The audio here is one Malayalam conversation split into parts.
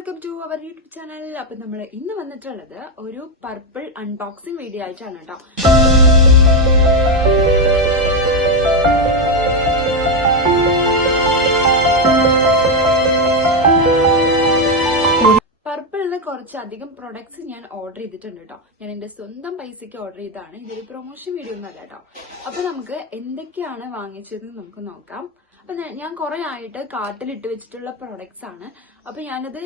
Welcome to our YouTube channel അപ്പൊ നമ്മൾ ഇന്ന് വന്നിട്ടുള്ളത് ഒരു പർപ്പിൾ അൺബോക്സിംഗ് വീഡിയോ ആയിട്ടാണ് കേട്ടോ. പർപ്പിളിന് കുറച്ചധികം പ്രൊഡക്ട്സ് ഞാൻ ഓർഡർ ചെയ്തിട്ടുണ്ട് കേട്ടോ. ഞാൻ എന്റെ സ്വന്തം പൈസയ്ക്ക് ഓർഡർ ചെയ്തതാണ്. ഇതൊരു പ്രൊമോഷൻ വീഡിയോ ഒന്നല്ല കേട്ടോ. അപ്പൊ നമുക്ക് എന്തൊക്കെയാണ് വാങ്ങിച്ചതെന്ന് നമുക്ക് നോക്കാം. അപ്പൊ ഞാൻ- കുറെ ആയിട്ട് കാർട്ടിൽ ഇട്ട് വെച്ചിട്ടുള്ള പ്രോഡക്ട്സ് ആണ്. അപ്പൊ ഞാനത്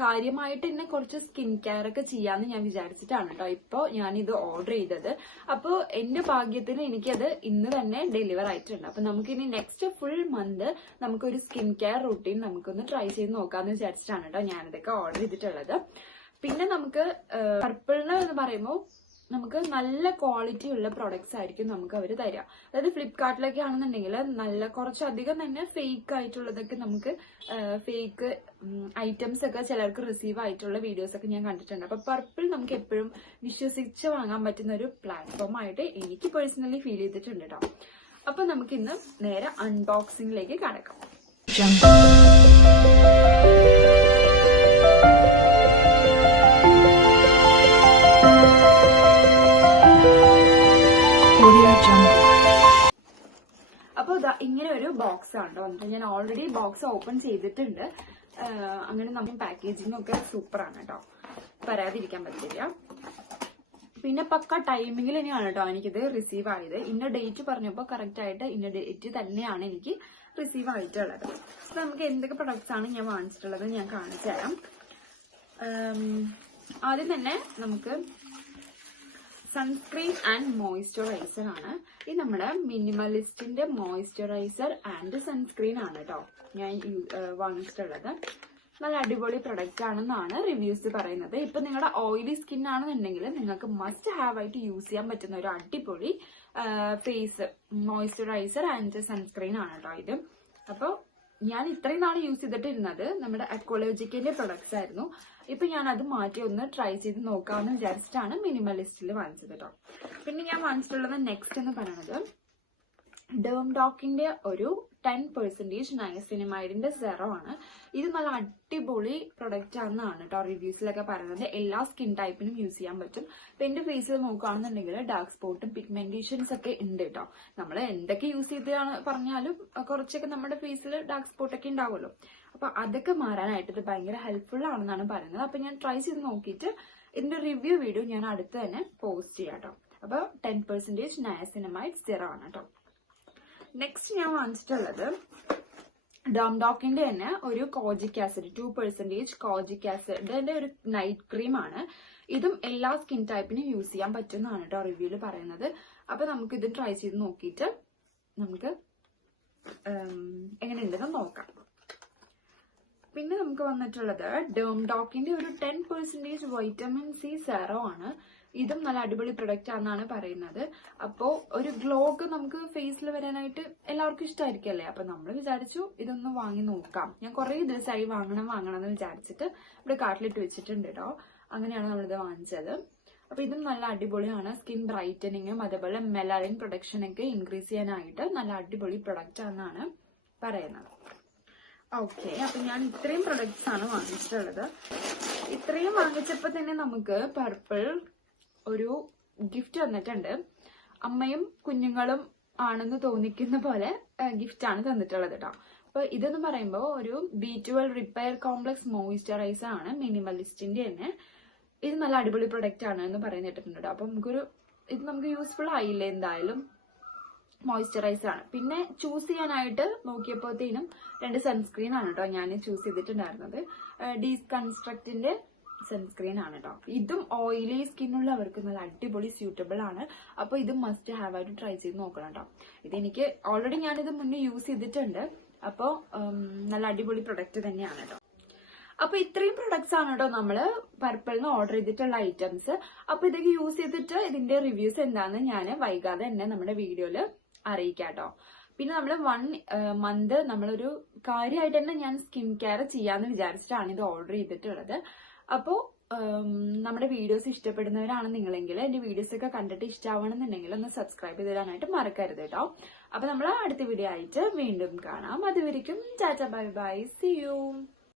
കാര്യമായിട്ട് എന്നെ കുറച്ച് സ്കിൻ കെയർ ഒക്കെ ചെയ്യാന്ന് ഞാൻ വിചാരിച്ചിട്ടാണ് കേട്ടോ ഇപ്പൊ ഇത് ഓർഡർ ചെയ്തത്. അപ്പൊ എന്റെ ഭാഗ്യത്തിന് എനിക്കത് ഇന്ന് തന്നെ ഡെലിവർ ആയിട്ടുണ്ട്. അപ്പൊ നമുക്കിനി നെക്സ്റ്റ് ഫുൾ മന്ത് നമുക്കൊരു സ്കിൻ കെയർ റൂട്ടീൻ നമുക്കൊന്ന് ട്രൈ ചെയ്ത് നോക്കാന്ന് വിചാരിച്ചിട്ടാണ് കേട്ടോ ഞാനിതൊക്കെ ഓർഡർ ചെയ്തിട്ടുള്ളത്. പിന്നെ നമുക്ക് പർപ്പിളിന് എന്ന് പറയുമ്പോൾ നമുക്ക് നല്ല ക്വാളിറ്റി ഉള്ള പ്രൊഡക്ട്സ് ആയിരിക്കും നമുക്ക് അവർ തരിക അതായത് ഫ്ലിപ്കാർട്ടിലൊക്കെ ആണെന്നുണ്ടെങ്കിൽ നല്ല കുറച്ചധികം തന്നെ ഫേക്ക് ആയിട്ടുള്ളതൊക്കെ നമുക്ക് ഫേക്ക് ഐറ്റംസ് ഒക്കെ ചിലർക്ക് റിസീവ് ആയിട്ടുള്ള വീഡിയോസ് ഒക്കെ ഞാൻ കണ്ടിട്ടുണ്ട്. അപ്പൊ പർപ്പിൾ നമുക്ക് എപ്പോഴും വിശ്വസിച്ച് വാങ്ങാൻ പറ്റുന്ന ഒരു പ്ലാറ്റ്ഫോം ആയിട്ട് എനിക്ക് പേഴ്സണലി ഫീൽ ചെയ്തിട്ടുണ്ട് കേട്ടോ അപ്പൊ നമുക്ക് ഇന്ന് നേരെ അൺബോക്സിംഗിലേക്ക് കടക്കാം. അപ്പൊ ഇതാ ഇങ്ങനെ ഒരു ബോക്സ് ആണ് വന്നിട്ട് ഞാൻ ഓൾറെഡി ബോക്സ് ഓപ്പൺ ചെയ്തിട്ടുണ്ട്. അങ്ങനെ നമ്മൾ പാക്കേജിങ്ങൊക്കെ സൂപ്പറാണ് കേട്ടോ. പരാതിരിക്കാൻ പറ്റില്ല. പിന്നെ പക്ക ടൈമിങ്ങിൽ തന്നെയാണ് കേട്ടോ എനിക്കിത് റിസീവ് ആയത്. ഇന്ന ഡേറ്റ് പറഞ്ഞപ്പോൾ കറക്റ്റ് ആയിട്ട് ഇന്ന ഡേറ്റ് തന്നെയാണ് എനിക്ക് റിസീവ് ആയിട്ടുള്ളത്. അപ്പൊ നമുക്ക് എന്തൊക്കെ പ്രൊഡക്ട്സ് ആണ് ഞാൻ വാങ്ങിച്ചിട്ടുള്ളത് ഞാൻ കാണിച്ചു തരാം ആദ്യം തന്നെ നമുക്ക് സൺസ്ക്രീൻ ആൻഡ് മോയ്സ്ചറൈസർ ആണ്. ഇത് നമ്മുടെ മിനിമലിസ്റ്റിന്റെ മോയ്സ്ചറൈസർ ആൻഡ് സൺസ്ക്രീൻ ആണ് കേട്ടോ ഞാൻ വാങ്ങിച്ചിട്ടുള്ളത്. നല്ല അടിപൊളി പ്രൊഡക്റ്റ് ആണെന്നാണ് റിവ്യൂസ് പറയുന്നത്. ഇപ്പൊ നിങ്ങളുടെ ഓയിലി സ്കിൻ ആണെന്നുണ്ടെങ്കിൽ നിങ്ങൾക്ക് മസ്റ്റ് ഹാവ് ആയിട്ട് യൂസ് ചെയ്യാൻ പറ്റുന്ന ഒരു അടിപൊളി ഫേസ് മോയ്സ്ചറൈസർ ആൻഡ് സൺസ്ക്രീൻ ആണ് കേട്ടോ ഇത്. അപ്പോൾ ഞാൻ ഇത്രയും നാൾ യൂസ് ചെയ്തിട്ടിരുന്നത് നമ്മുടെ അക്കോളജിക്കലിന്റെ പ്രൊഡക്ട്സ് ആയിരുന്നു. ഇപ്പൊ ഞാൻ അത് മാറ്റി ഒന്ന് ട്രൈ ചെയ്ത് നോക്കാമെന്ന് വിചാരിച്ചിട്ടാണ് മിനിമലിസ്റ്റിൽ വാങ്ങിച്ചത് കേട്ടോ പിന്നെ ഞാൻ വാങ്ങിച്ചിട്ടുള്ളത് നെക്സ്റ്റ് എന്ന് പറയുന്നത് ഡേം ഡോക്കിന്റെ ഒരു ടെൻ പെർസെന്റേജ് നയസിനിമൈഡിന്റെ സെറോ ആണ് ഇത് നല്ല അടിപൊളി പ്രൊഡക്റ്റ് ആണെന്നാണ് കേട്ടോ റിവ്യൂസിലൊക്കെ പറയുന്നത്. എല്ലാ സ്കിൻ ടൈപ്പിനും യൂസ് ചെയ്യാൻ പറ്റും. ഇപ്പൊ എന്റെ ഫേസിൽ നോക്കുകയാണെന്നുണ്ടെങ്കിൽ ഡാർക്ക് സ്പോട്ടും പിഗ്മെന്റേഷൻസ് ഒക്കെ ഉണ്ട് കേട്ടോ നമ്മൾ എന്തൊക്കെ യൂസ് ചെയ്താണ് പറഞ്ഞാലും കുറച്ചൊക്കെ നമ്മുടെ ഫേസിൽ ഡാർക്ക് സ്പോട്ടൊക്കെ ഉണ്ടാവുമല്ലോ. അപ്പൊ അതൊക്കെ മാറാനായിട്ട് ഇത് ഭയങ്കര ഹെൽപ്ഫുൾ ആണെന്നാണ് പറയുന്നത്. അപ്പൊ ഞാൻ ട്രൈ ചെയ്ത് നോക്കിയിട്ട് ഇതിന്റെ റിവ്യൂ വീഡിയോ ഞാൻ അടുത്ത് തന്നെ പോസ്റ്റ് ചെയ്യാം കേട്ടോ അപ്പോൾ ടെൻ പെർസെന്റേജ് നയസിനമൈഡ് ആണ് കേട്ടോ നെക്സ്റ്റ് ഞാൻ വാങ്ങിച്ചിട്ടുള്ളത് ഡോംഡോക്കിന്റെ തന്നെ ഒരു kojic acid two percentage kojic ആസിഡിന്റെ ഒരു നൈറ്റ് ക്രീം ആണ്. ഇതും എല്ലാ സ്കിൻ ടൈപ്പിനും യൂസ് ചെയ്യാൻ പറ്റുന്നതാണ് കേട്ടോ റിവ്യൂൽ പറയുന്നത്. അപ്പൊ നമുക്ക് ഇത് ട്രൈ ചെയ്ത് നോക്കിയിട്ട് നമുക്ക് എങ്ങനെയുണ്ടെന്ന് നോക്കാം. പിന്നെ നമുക്ക് വന്നിട്ടുള്ളത് ഡോക്കിന്റെ ഒരു ten percentage vitamin C serum ആണ്. ഇതും നല്ല അടിപൊളി പ്രൊഡക്റ്റ് ആണെന്നാണ് പറയുന്നത്. അപ്പോ ഒരു ഗ്ലോക്ക് നമുക്ക് ഫേസിൽ വരാനായിട്ട് എല്ലാവർക്കും ഇഷ്ടമായിരിക്കല്ലേ അപ്പൊ നമ്മൾ വിചാരിച്ചു ഇതൊന്ന് വാങ്ങി നോക്കാം. ഞാൻ കുറെ ദിവസമായി വാങ്ങണം വാങ്ങണം എന്ന് വിചാരിച്ചിട്ട് ഇവിടെ കാട്ടിലിട്ട് വെച്ചിട്ടുണ്ട് കേട്ടോ അങ്ങനെയാണ് നമ്മളിത് വാങ്ങിച്ചത്. അപ്പൊ ഇതും നല്ല അടിപൊളിയാണ്. സ്കിൻ ബ്രൈറ്റനിങ്ങും അതേപോലെ മെലാലിൻ പ്രൊഡക്ഷൻ ഒക്കെ ഇൻക്രീസ് ചെയ്യാനായിട്ട് നല്ല അടിപൊളി പ്രൊഡക്റ്റ് ആണെന്നാണ് പറയുന്നത്. ഓക്കെ അപ്പൊ ഞാൻ ഇത്രയും പ്രൊഡക്ട്സ് ആണ് വാങ്ങിച്ചിട്ടുള്ളത്. ഇത്രയും വാങ്ങിച്ചപ്പോ തന്നെ നമുക്ക് പർപ്പിൾ ഒരു ഗിഫ്റ്റ് വന്നിട്ടുണ്ട് അമ്മയും കുഞ്ഞുങ്ങളും ആണെന്ന് തോന്നിക്കുന്ന പോലെ ഗിഫ്റ്റ് ആണ് തന്നിട്ടുള്ളത് കേട്ടോ അപ്പൊ ഇതെന്ന് പറയുമ്പോൾ ഒരു B twelve repair complex moisturiser ആണ് മിനിമലിസ്റ്റിന്റെ തന്നെ. ഇത് നല്ല അടിപൊളി പ്രൊഡക്റ്റ് ആണ് എന്ന് പറയുന്നിട്ടുണ്ട് കേട്ടോ അപ്പൊ നമുക്കൊരു ഇത് നമുക്ക് യൂസ്ഫുൾ ആയില്ലേ എന്തായാലും? മോയ്സ്ചറൈസർ ആണ് പിന്നെ ചൂസ് ചെയ്യാനായിട്ട് നോക്കിയപ്പോഴത്തേനും രണ്ട് സൺസ്ക്രീൻ ആണ് കേട്ടോ ഞാൻ ചൂസ് ചെയ്തിട്ടുണ്ടായിരുന്നത്. ഡീസ് കൺസ്ട്രക്റ്റിന്റെ സൺസ്ക്രീൻ ആണ് കേട്ടോ. ഇതും ഓയിലി സ്കിന്നുള്ളവർക്ക് നല്ല അടിപൊളി സ്യൂട്ടബിൾ ആണ്. അപ്പൊ ഇത് മസ്റ്റ് ഹാവ് ആയിട്ട് ട്രൈ ചെയ്ത് നോക്കണം കേട്ടോ. ഇതെനിക്ക് ഓൾറെഡി ഞാനിത് മുന്നേ യൂസ് ചെയ്തിട്ടുണ്ട്. അപ്പോൾ നല്ല അടിപൊളി പ്രൊഡക്റ്റ് തന്നെയാണ് കേട്ടോ. അപ്പൊ ഇത്രയും പ്രൊഡക്ട്സ് ആണ് കേട്ടോ നമ്മൾ പർപ്പിളിന് ഓർഡർ ചെയ്തിട്ടുള്ള ഐറ്റംസ് അപ്പൊ ഇതൊക്കെ യൂസ് ചെയ്തിട്ട് ഇതിന്റെ റിവ്യൂസ് എന്താണെന്ന് ഞാൻ വൈകാതെ തന്നെ നമ്മുടെ വീഡിയോയിൽ അറിയിക്കാം കേട്ടോ പിന്നെ നമ്മൾ വൺ മന്ത് നമ്മളൊരു കാര്യമായിട്ട് തന്നെ ഞാൻ സ്കിൻ കെയർ ചെയ്യാന്ന് വിചാരിച്ചിട്ടാണ് ഇത് ഓർഡർ ചെയ്തിട്ടുള്ളത്. അപ്പോ നമ്മുടെ വീഡിയോസ് ഇഷ്ടപ്പെടുന്നവരാണ് നിങ്ങളെങ്കിൽ എന്റെ വീഡിയോസ് ഒക്കെ കണ്ടിട്ട് ഇഷ്ടമാവണമെന്നുണ്ടെങ്കിൽ ഒന്ന് സബ്സ്ക്രൈബ് ചെയ്തിടാനായിട്ട് മറക്കരുത് കേട്ടോ അപ്പൊ നമ്മൾ അടുത്ത വീഡിയോ ആയിട്ട് വീണ്ടും കാണാം. അതുവരെയും ചാച്ച ബൈ ബൈ. C U